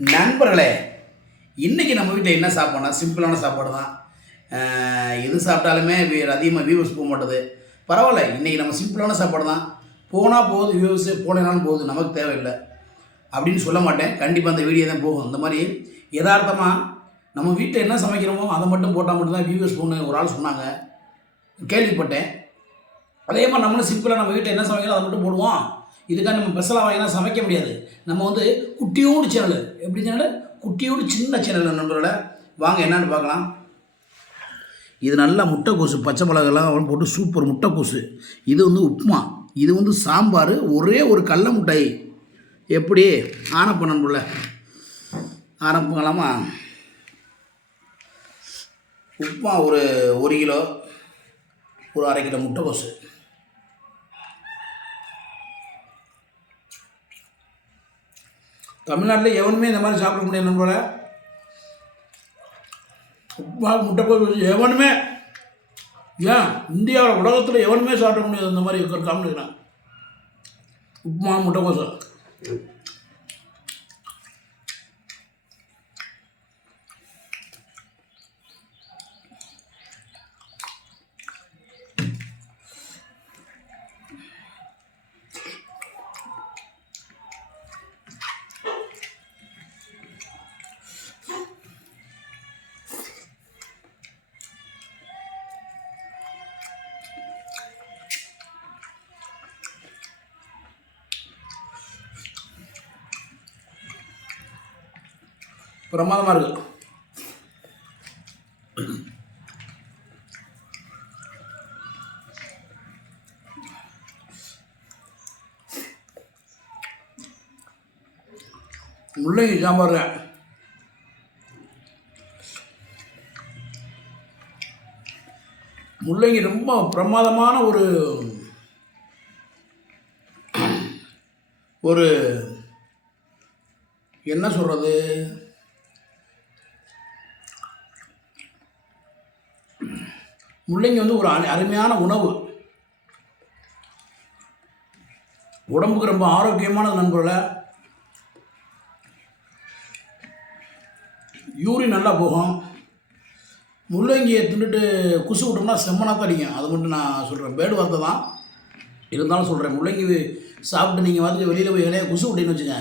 நண்பர்களே, இன்றைக்கி நம்ம வீட்டில் என்ன சாப்பாடுனா சிம்பிளான சாப்பாடு தான். எது சாப்பிட்டாலுமே அதிகமாக வியூவர்ஸ் போக மாட்டேது. பரவாயில்ல, இன்றைக்கி நம்ம சிம்பிளான சாப்பாடு தான். போனால் போகுது வியூவர்ஸு, போனேனாலும் போகுது, நமக்கு தேவையில்லை அப்படின்னு சொல்ல மாட்டேன். கண்டிப்பாக அந்த வீடியோ தான் போகும். இந்த மாதிரி யதார்த்தமாக நம்ம வீட்டில் என்ன சமைக்கிறோமோ அதை மட்டும் போட்டால் மட்டும்தான் வியூவர்ஸ் போகணும் ஒரு ஆள் சொன்னாங்க, கேள்விப்பட்டேன். அதே மாதிரி நம்மளும் சிம்பிளாக நம்ம வீட்டில் என்ன சமைக்கிறோம் அதை மட்டும் போடுவோம். இதுக்காக நம்ம ஸ்பெஷலாக வாங்கினா சமைக்க முடியாது. நம்ம குட்டியோடு சேனல், எப்படி சேனல், குட்டியோடு சின்ன சேனல். நண்பர்களை வாங்க என்னென்னு பார்க்கலாம். இது நல்லா முட்டைக்கோசு, பச்சை மிளகாலாம் போட்டு சூப்பர் முட்டைக்கோசு. இது உப்புமா, இது சாம்பார், ஒரே ஒரு கடல முட்டை. எப்படி ஆரம்பம் நண்பர்கள, ஆரம்பிக்கலாமா? உப்புமா ஒரு 1 கிலோ, ஒரு 1/2 கிலோ முட்டைக்கோசு. தமிழ்நாட்டில் எவனுமே இந்த மாதிரி சாப்பிட முடியாது நண்பர்களே. உப்புமா முட்டைக்கோசு எவனுமே, ஏன் இந்தியாவில் உலகத்தில் எவனுமே சாப்பிட முடியாது இந்த மாதிரி காமிக்கிறேன். உப்புமா முட்டைக்கோசு பிரமாதமாக இருக்குது. முள்ளங்கி சாம்பார், முள்ளங்கி ரொம்ப பிரமாதமான ஒரு என்ன சொல்கிறது, முள்ளங்கி ஒரு அருமையான உணவு, உடம்புக்கு ரொம்ப ஆரோக்கியமான நண்பர்களே. யூரின் நல்லா போகும். முள்ளங்கியை தின்னுட்டு குசு விட்டோம்னா செம்மனாக தான் அடிக்கும். அது மட்டும் நான் சொல்கிறேன், பேடு வார்த்தை தான் இருந்தாலும் சொல்கிறேன். முள்ளங்கி சாப்பிட்டு நீங்கள் வெளியில் போய் இலையை குசு விட்டீங்கன்னு வச்சுங்க,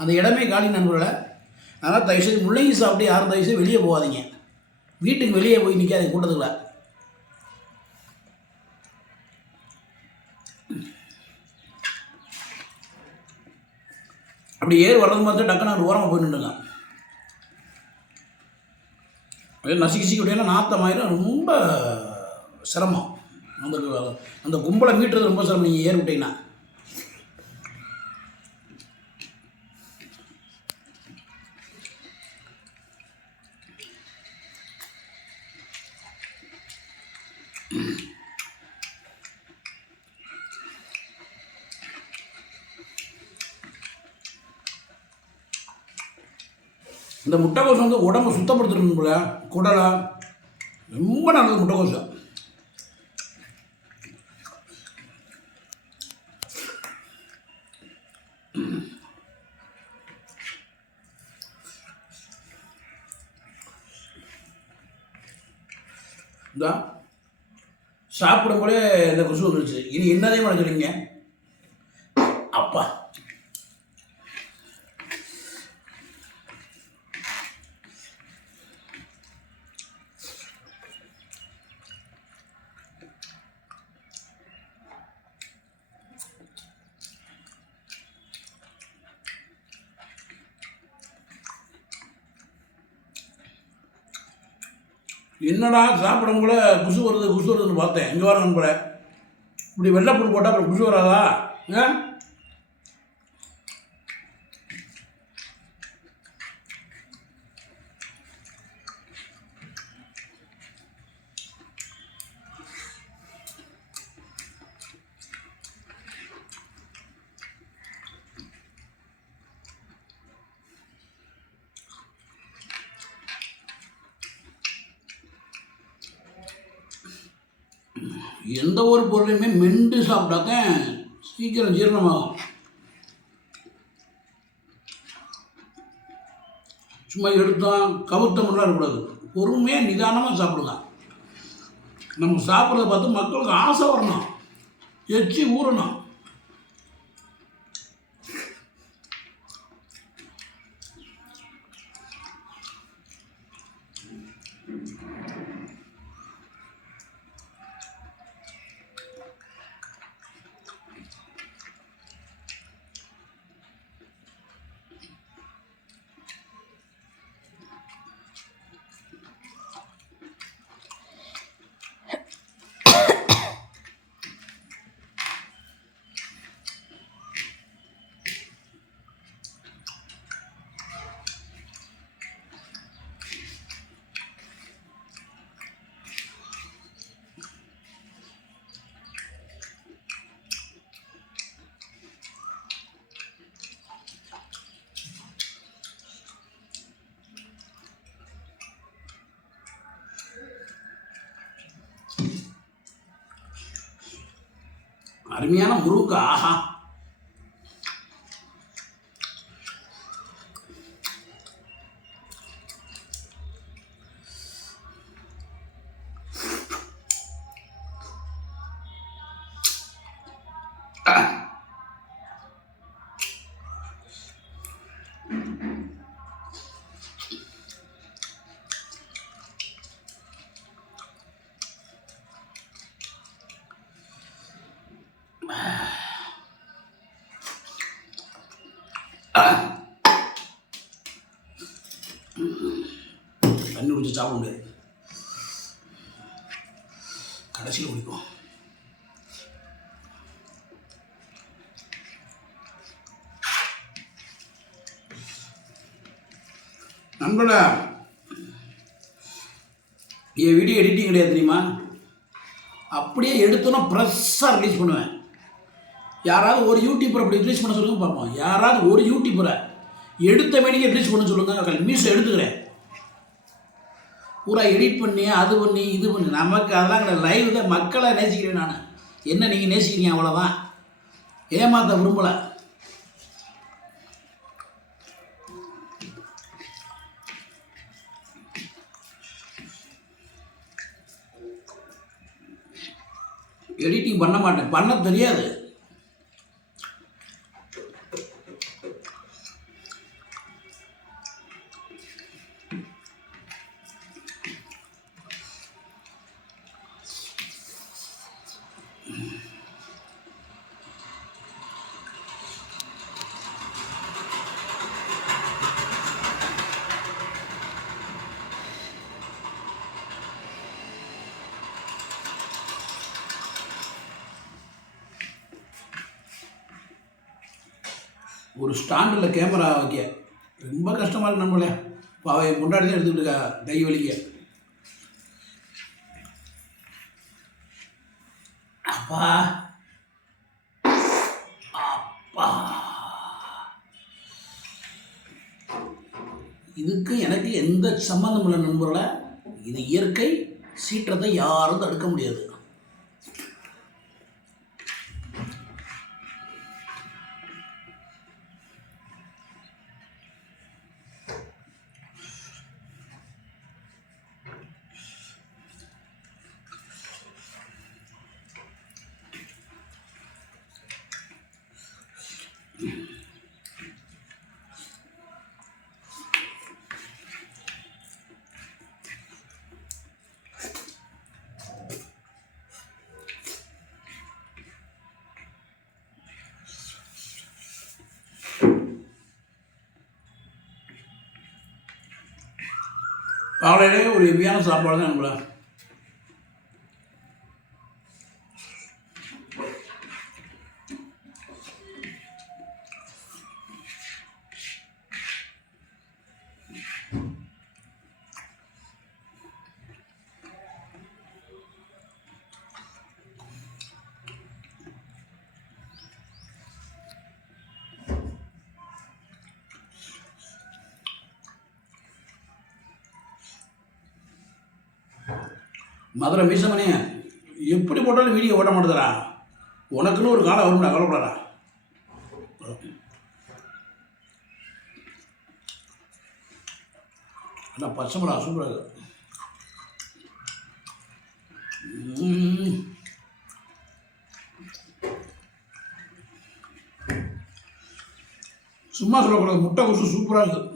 அந்த இடமே காலி நண்பர்களை. அதனால் தயவுசெய்து முள்ளங்கி சாப்பிட்டு யாரும் தயவுசெய்து வெளியே போகாதீங்க. வீட்டுக்கு வெளியே போய் நிற்காதீங்க கூட்டத்தில். அப்படி ஏறு வர்றது மாதிரி டக்குன்னு ஒரு ஓரமாக போய் நின்றுங்க. நசிக்கி விட்டீங்கன்னா நாத்தமாயிரம், ரொம்ப சிரமம். அந்த கும்பலை மீட்டுறது ரொம்ப சிரமம் நீங்கள் ஏறி விட்டீங்கன்னா. இந்த முட்டைக்கோசு உடம்பை சுத்தப்படுத்தணும் போல, குடலை ரொம்ப நல்லது முட்டைக்கோசு. இந்த சாப்பிடும் போலே இந்த கொசு வந்துருச்சு. இனி என்னதே மறைச்சிடுங்க அப்பா. என்னடா சாப்பிடும் கூட குசு வருதுன்னு பார்த்தேன். இங்கே வர நண்பரை, இப்படி வெள்ளைப்பூடு போட்டால் அப்புறம் குசு வராதா? எந்த ஒரு பொருளையுமே மென்று சாப்பிட்டாதான் சீக்கிரம் ஜீரணமாகும். சும்மா எடுத்தோம் கவுத்தமெல்லாம் இருக்கக்கூடாது. பொறுமையாக நிதானமாக சாப்பிடுங்க. நம்ம சாப்பிட்றத பார்த்து மக்களுக்கு ஆசை வரணும், எச்சி ஊறணும். அருமையான முருங்கை. ஆஹா, தண்ணி குடிச்சு சாப்பிட முடியாது, கடைசியில் குடிக்கும். நண்பர்களே, என் வீடியோ எடிட்டிங் கிடையாது தெரியுமா? அப்படியே எடுத்தோன்னா ப்ரெஸ்ஸாக ரிலீஸ் பண்ணுவேன். யாராவது ஒரு யூடியூபரை அப்படி ரிலீஸ் பண்ண சொல்லுங்க பார்ப்போம். யாராவது ஒரு யூடியூபரை எடுத்த வேண்டிய ரிலீஸ் பண்ண சொல்லுங்க. நியூஸ் எடுத்துக்கிறேன், பூரா எடிட் பண்ணி அது பண்ணி இது பண்ணி. நமக்கு அதெல்லாம் கிடையாது. லைவ் தான். மக்களை நேசிக்கிறேன் நான். என்ன நீங்கள் நேசிக்கிறீங்க, அவ்வளோதான். ஏமாற்ற விரும்பலை. எடிட்டிங் பண்ண மாட்டேன், பண்ண தெரியாது. ஒரு ஸ்டாண்டில் கேமரா வைக்க ரொம்ப கஷ்டமாக இருக்கு நம்மளே. பாவை முன்னாடி தான் எடுத்துக்கிட்டு இருக்கா, கை வலிக்க. அப்பா அப்பா, இதுக்கு எனக்கு எந்த சம்மந்தம் இல்லை நண்பர்களே. இது இயற்கை சீற்றத்தை யாரும் தடுக்க முடியாது. காலையிலே ஒரு ஹெவியான சாப்பாடு தான் நம்மள. மதுரை மீசமணி எப்படி போட்டாலும் வீடியோ ஓட்ட மாட்டேதுடா. உனக்குன்னு ஒரு காலம் வரும்டா, கவலைப்படாதா. ஆனால் பச்சை மிளகா சூப்பராக இருக்குது. சும்மா சொல்லக்கூடாது, முட்டை கொசு சூப்பராக இருக்குது.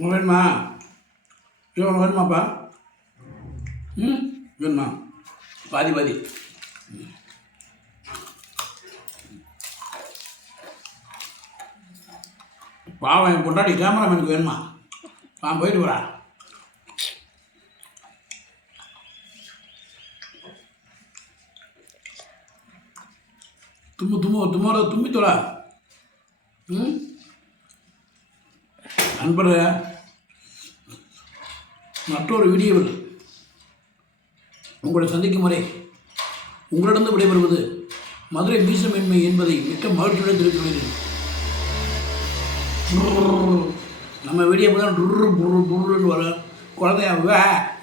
உனக்கு வேணுமா? இல்லை உனக்கு வேணுமாப்பா? வேணுமா? பாதி பாதி. பாவம் என் பொண்டாட்டி கேமராமேனுக்கு வேணுமா? நான் போயிட்டு வரா. தும்மித்தோடா. நண்பர்களே, மற்றொரு வீடியோவில் உங்களை சந்திக்கும் வரை உங்களிடம் விடைபெறுவது மதுரை மீசமின்மை என்பதை மிக்க மகிழ்ச்சியுடன் தெரிவித்துள்ளேன். நம்ம வீடியோ தான் டுர்ன்னு வர குழந்தைய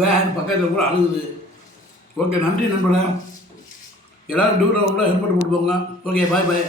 வேன்னு பக்கத்தில் கூட அழுகுது. ஓகே, நன்றி நண்பர்களே. எல்லோரும் டூவில் கூட ஹெல்மெட் கொடுப்போங்க. ஓகே, பாய் பாய்.